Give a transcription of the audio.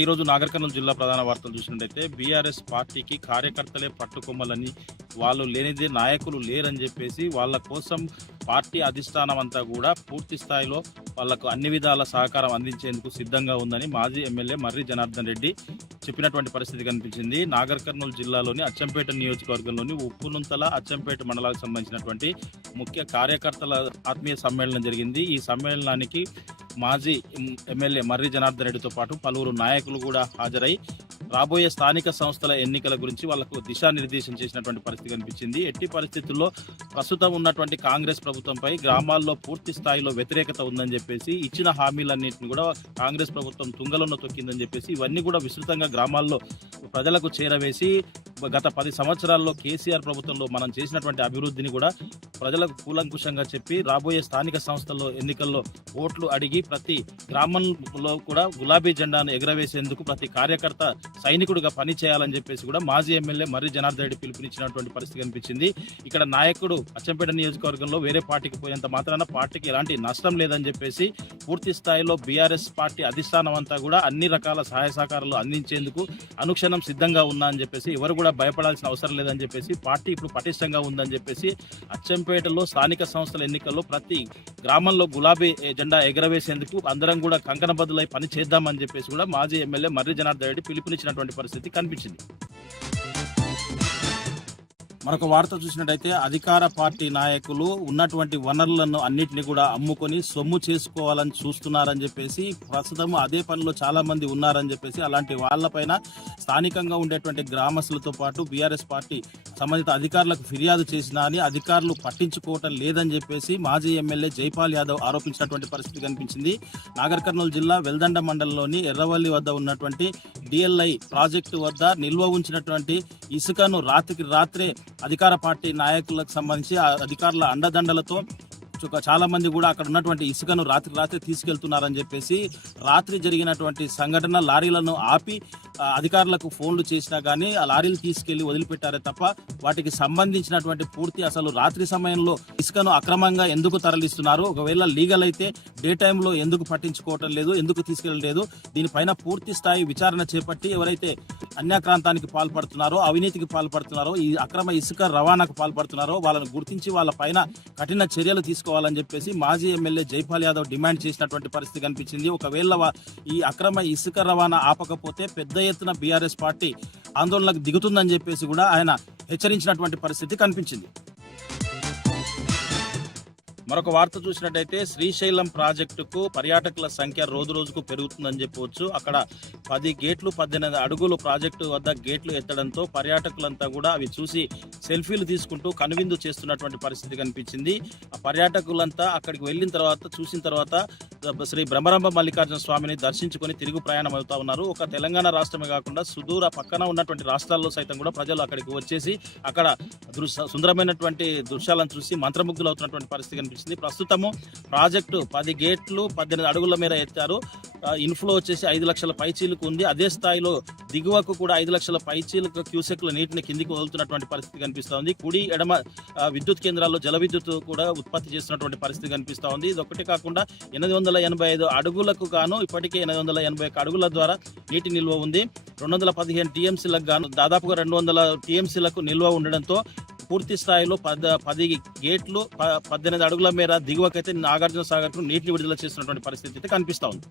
ఈరోజు నాగర్ కర్నూలు జిల్లా ప్రధాన వార్తలు చూసినట్టయితే బీఆర్ఎస్ పార్టీకి కార్యకర్తలే పట్టుకొమ్మలని, వాళ్ళు లేనిదే నాయకులు లేరని చెప్పేసి వాళ్ళ కోసం పార్టీ అధిష్టానం అంతా కూడా పూర్తి స్థాయిలో వాళ్లకు అన్ని విధాల సహకారం అందించేందుకు సిద్ధంగా ఉందని మాజీ ఎమ్మెల్యే మర్రి జనార్దన్ రెడ్డి చెప్పినటువంటి పరిస్థితి కనిపించింది. నాగర్ కర్నూలు జిల్లాలోని అచ్చంపేట నియోజకవర్గంలోని ఉప్పునుంతల అచ్చంపేట మండలాలకు సంబంధించినటువంటి ముఖ్య కార్యకర్తల ఆత్మీయ సమ్మేళనం జరిగింది. ఈ సమ్మేళనానికి మాజీ ఎమ్మెల్యే మర్రి జనార్దన్ రెడ్డితో పాటు పలువురు నాయకులు కూడా హాజరై రాబోయే స్థానిక సంస్థల ఎన్నికల గురించి వాళ్లకు దిశానిర్దేశం చేసినటువంటి పరిస్థితి కనిపించింది. ఎట్టి పరిస్థితుల్లో ప్రస్తుతం ఉన్నటువంటి కాంగ్రెస్ ప్రభుత్వంపై గ్రామాల్లో పూర్తి స్థాయిలో వ్యతిరేకత ఉందని చెప్పేసి, ఇచ్చిన హామీలన్నింటినీ కూడా కాంగ్రెస్ ప్రభుత్వం తుంగలోన తొక్కిందని చెప్పేసి, ఇవన్నీ కూడా విస్తృతంగా గ్రామాల్లో ప్రజలకు చేరవేసి గత 10 సంవత్సరాల్లో కేసీఆర్ ప్రభుత్వంలో మనం చేసినటువంటి అభివృద్ధిని కూడా ప్రజలకు కూలంకుషంగా చెప్పి రాబోయే స్థానిక సంస్థల్లో ఎన్నికల్లో ఓట్లు అడిగి ప్రతి గ్రామంలో కూడా గులాబీ జెండాను ఎగరవేసేందుకు ప్రతి కార్యకర్త సైనికుడిగా పనిచేయాలని చెప్పేసి కూడా మాజీ ఎమ్మెల్యే మర్రి జనార్దన్ రెడ్డి పిలుపునిచ్చినటువంటి పరిస్థితి కనిపించింది. ఇక్కడ నాయకుడు అచ్చంపేట నియోజకవర్గంలో వేరే పార్టీకి పోయేంత మాత్రాన పార్టీకి ఎలాంటి నష్టం లేదని చెప్పేసి పూర్తి స్థాయిలో బీఆర్ఎస్ పార్టీ అధిష్టానం అంతా కూడా అన్ని రకాల సహాయ సహకారాలు అందించేందుకు అనుక్షణం సిద్ధంగా ఉన్నా అని చెప్పేసి, ఎవరు కూడా భయపడాల్సిన అవసరం లేదని చెప్పేసి, పార్టీ ఇప్పుడు పటిష్టంగా ఉందని చెప్పేసి, అచ్చంపేటలో స్థానిక సంస్థల ఎన్నికల్లో ప్రతి గ్రామంలో గులాబీ జెండా ఎగరవేసేందుకు అందరం కూడా కంకణబద్దులై పని చేద్దామని చెప్పేసి కూడా మాజీ ఎమ్మెల్యే మర్రి జనార్దన్ రెడ్డి పిలుపునిచ్చినటువంటి పరిస్థితి కనిపించింది. మరొక వార్త చూసినట్టయితే అధికార పార్టీ నాయకులు ఉన్నటువంటి వనరులను అన్నింటినీ కూడా అమ్ముకొని సొమ్ము చేసుకోవాలని చూస్తున్నారని చెప్పేసి, ప్రస్తుతం అదే పనిలో చాలా మంది ఉన్నారని చెప్పేసి, అలాంటి వాళ్ళపైన స్థానికంగా ఉండేటువంటి గ్రామస్తులతో పాటు బీఆర్ఎస్ పార్టీ సంబంధిత అధికారులకు ఫిర్యాదు చేసినా అని అధికారులు పట్టించుకోవటం లేదని చెప్పేసి మాజీ ఎమ్మెల్యే జైపాల్ యాదవ్ ఆరోపించినటువంటి పరిస్థితి కనిపించింది. నాగర్ కర్నూలు జిల్లా వెల్దండ మండలంలోని ఎర్రవల్లి వద్ద ఉన్నటువంటి డిఎల్ఐ ప్రాజెక్టు వద్ద నిల్వ ఉంచినటువంటి ఇసుకను రాత్రికి రాత్రే అధికార పార్టీ నాయకులకు సంబంధించి అధికారుల అండదండలతో చాలా మంది కూడా అక్కడ ఉన్నటువంటి ఇసుకను రాత్రి తీసుకెళ్తున్నారని చెప్పేసి, రాత్రి జరిగినటువంటి సంఘటన లారీలను ఆపి అధికారులకు ఫోన్లు చేసినా కానీ ఆ లారీలు తీసుకెళ్లి వదిలిపెట్టారే తప్ప వాటికి సంబంధించినటువంటి పూర్తి అసలు రాత్రి సమయంలో ఇసుకను అక్రమంగా ఎందుకు తరలిస్తున్నారు, ఒకవేళ లీగల్ అయితే డే టైంలో ఎందుకు పట్టించుకోవటం లేదు, ఎందుకు తీసుకెళ్ళలేదు, దీనిపైన పూర్తి స్థాయి విచారణ చేపట్టి ఎవరైతే అన్యాక్రాంతానికి పాల్పడుతున్నారో, అవినీతికి పాల్పడుతున్నారో, ఈ అక్రమ ఇసుక రవాణాకు పాల్పడుతున్నారో వాళ్ళను గుర్తించి వాళ్ళ పైన కఠిన చర్యలు తీసుకోవాలని చెప్పేసి మాజీ ఎమ్మెల్యే జైపాల్ యాదవ్ డిమాండ్ చేసినటువంటి పరిస్థితి కనిపించింది. ఒకవేళ ఈ అక్రమ ఇసుక రవాణా ఆపకపోతే పెద్ద ఎత్తున బీఆర్ఎస్ పార్టీ ఆందోళనకు దిగుతుందని చెప్పేసి కూడా ఆయన హెచ్చరించినటువంటి పరిస్థితి కనిపించింది. మరొక వార్త చూసినట్టయితే శ్రీశైలం ప్రాజెక్టుకు పర్యాటకుల సంఖ్య రోజు రోజుకు పెరుగుతుందని చెప్పవచ్చు. అక్కడ 10 గేట్లు 18 అడుగులు ప్రాజెక్టు వద్ద గేట్లు ఎత్తడంతో పర్యాటకులంతా కూడా అవి చూసి సెల్ఫీలు తీసుకుంటూ కనువిందు చేస్తున్నటువంటి పరిస్థితి కనిపించింది. ఆ పర్యాటకులంతా అక్కడికి వెళ్ళిన తర్వాత చూసిన తర్వాత శ్రీ బ్రహ్మరంభ మల్లికార్జున స్వామిని దర్శించుకొని తిరుగు ప్రయాణం అవుతా ఉన్నారు. ఒక తెలంగాణ రాష్ట్రమే కాకుండా సుదూర పక్కన ఉన్నటువంటి రాష్ట్రాల్లో సైతం కూడా ప్రజలు అక్కడికి వచ్చేసి అక్కడ సుందరమైనటువంటి దృశ్యాలను చూసి మంత్రముగ్ధులు అవుతున్నటువంటి పరిస్థితి కనిపిస్తుంది. ప్రస్తుతము ప్రాజెక్టు 10 గేట్లు 18 అడుగుల మేర ఎత్తారు. ఇన్ఫ్లో వచ్చేసి 5 లక్షల పైచీలకు ఉంది. అదే స్థాయిలో దిగువకు కూడా 5 లక్షల పైచీలకు క్యూసెక్ల నీటిని కిందికి వదులుతున్నటువంటి పరిస్థితి కనిపిస్తూ ఉంది. కుడి ఎడమ విద్యుత్ కేంద్రాల్లో జల విద్యుత్ కూడా ఉత్పత్తి చేస్తున్నటువంటి పరిస్థితి కనిపిస్తూ ఉంది. ఇది ఒకటి కాకుండా 885 అడుగులకు గాను ఇప్పటికే 881 అడుగుల ద్వారా నీటి నిల్వ ఉంది. 215 టీఎంసీలకు గాను దాదాపుగా 200 టీఎంసీలకు నిల్వ ఉండడంతో పూర్తి స్థాయిలో 10 గేట్లు 18 అడుగుల మేర దిగువకైతే నాగార్జున సాగర్కు నీటిని విడుదల చేస్తున్నటువంటి పరిస్థితి అయితే కనిపిస్తూ ఉంది.